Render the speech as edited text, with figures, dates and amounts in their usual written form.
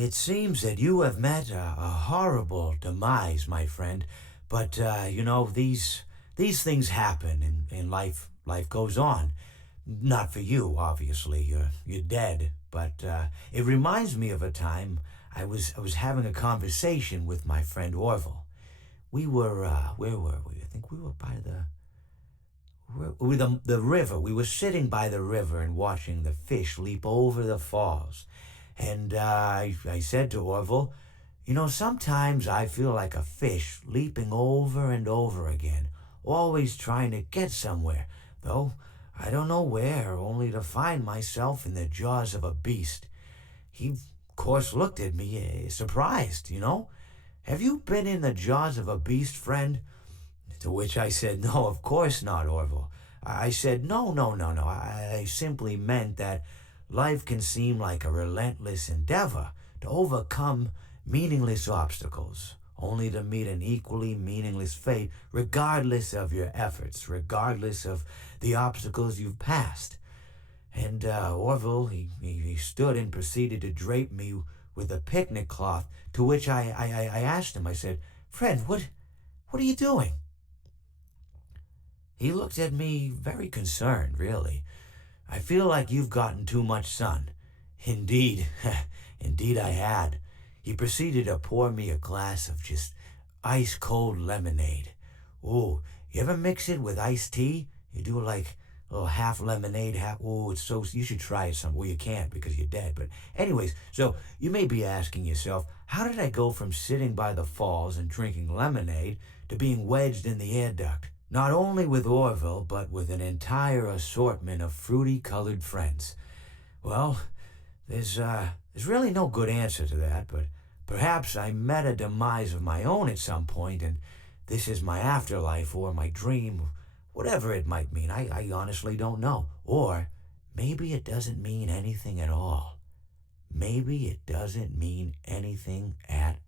It seems that you have met a horrible demise, my friend. But these things happen in life. Life goes on. Not for you, obviously. You're dead. But it reminds me of a time I was having a conversation with my friend Orville. We were where were we? I think we were by the river. We were sitting by the river and watching the fish leap over the falls. And I said to Orville, sometimes I feel like a fish leaping over and over again, always trying to get somewhere, though I don't know where, only to find myself in the jaws of a beast. He, of course, looked at me, surprised. Have you been in the jaws of a beast, friend? To which I said, no, of course not, Orville. I said, no, no, no, no. I simply meant that life can seem like a relentless endeavor to overcome meaningless obstacles, only to meet an equally meaningless fate regardless of your efforts, regardless of the obstacles you've passed. And Orville, he stood and proceeded to drape me with a picnic cloth, to which I asked him, I said, Fred, what are you doing? He looked at me very concerned, really. I feel like you've gotten too much sun. Indeed, indeed I had. He proceeded to pour me a glass of just ice-cold lemonade. Ooh, you ever mix it with iced tea? You do like a little half lemonade, half... Ooh, it's so... You should try it some... Well, you can't because you're dead. But anyways, so you may be asking yourself, how did I go from sitting by the falls and drinking lemonade to being wedged in the air duct? Not only with Orville, but with an entire assortment of fruity-colored friends. Well, there's really no good answer to that, but perhaps I met a demise of my own at some point, and this is my afterlife or my dream, whatever it might mean. I honestly don't know. Or maybe it doesn't mean anything at all. Maybe it doesn't mean anything at